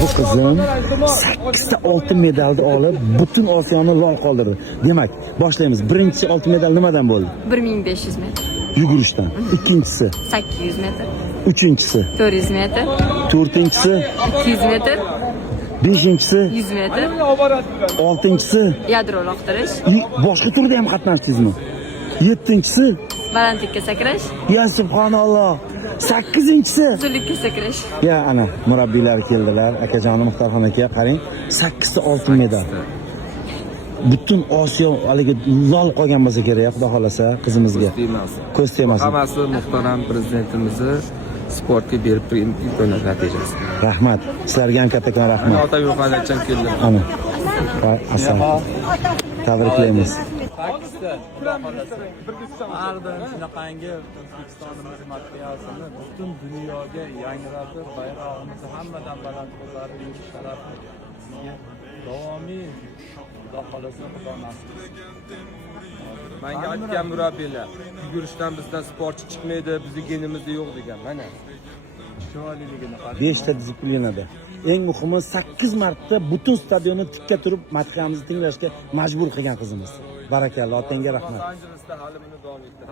Bu qizim 8 ta oltin medalni olib, butun Osiyoni lol qoldirdi. Demak, boshlaymiz. Birinchi oltin medal nimadan bo'ldi? 1500 metr. Yugurishdan. Ikkinchisi, 800 metr. uchinchisi, 400 metr. to'rtinchisi, 200 metr. beshinchisi, 100 metr. oltinchisi. Yadro uloqtirish. Boshqa turda ham qatnashdingizmi? Yettinchisi, Balandlikka sakrash. ya subhanalloh. Sakkizinchisi. Uzunlikka sakrash. Ya ana murabbiylar keldilar. Akajonim Muxtorxon aka, qarang, 8 ta oltin medal. Butun Osiyo haligi lol qolgan bo'lsa kerak, xudo xolasa qizimizga. Ko'z tegmasin. Hammasi muhtaram prezidentimizni sportga berib turgan imkoniyat natijasi. Rahmat. Sizlarga ham kattakon rahmat. Ota yo'qolgan keldi. Ana. Assalomu. Tabriklaymiz. Ardın shunaqangi O'zbekistonimiz madhiyasini butun dunyoga yangratib, bayrog'imizni hammadan baland ko'tarib yurish sharafi bizga davomiy Xudo xolasa Xudo nasib etsin. Menga aytgan murabbiylar, yugurishdan bizdan sportchi chiqmaydi, bizning genimizda yo'q degan. Mana Chiroyliligini qarang. 5 ta disiplinada. Eng muhimi 8 marta butun stadionni tikka turib madhiyamizni tinglashga majbur qilgan qizimiz. Barakalloh, otangga rahmat. Los-Anjelesda hali buni davom ettiradi.